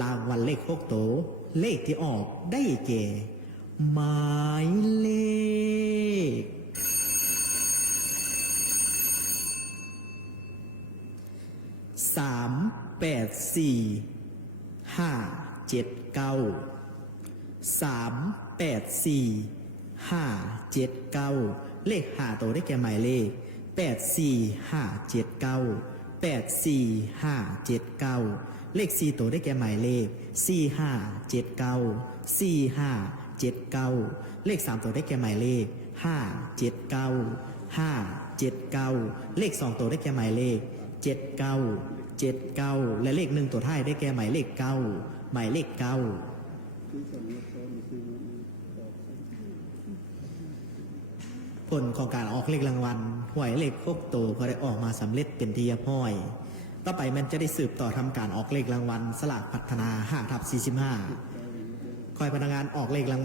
รางวัลเลข6โตวเลขที่ออกได้แก่หมายเลข384-579เลข5ตัวได้แก่หมายเลข84579เลข4ตัวได้แก่หมายเลข4579เลข3ตัวได้แก่หมายเลข579เลข2ตัวได้แก่หมายเลข79และเลข1ตัวท้ายได้แก่หมายเลข9หมายเลข9ผลของการออกเลขรางวัลหวยเลข6ตัวก็ได้ออกมาสำเร็จเป็นที่เรียบร้อยต่อไปมันจะได้สืบต่อทำการออกเลขรางวัลสลากพัฒนา5/45คอยพนักงานออกเลขรางวัล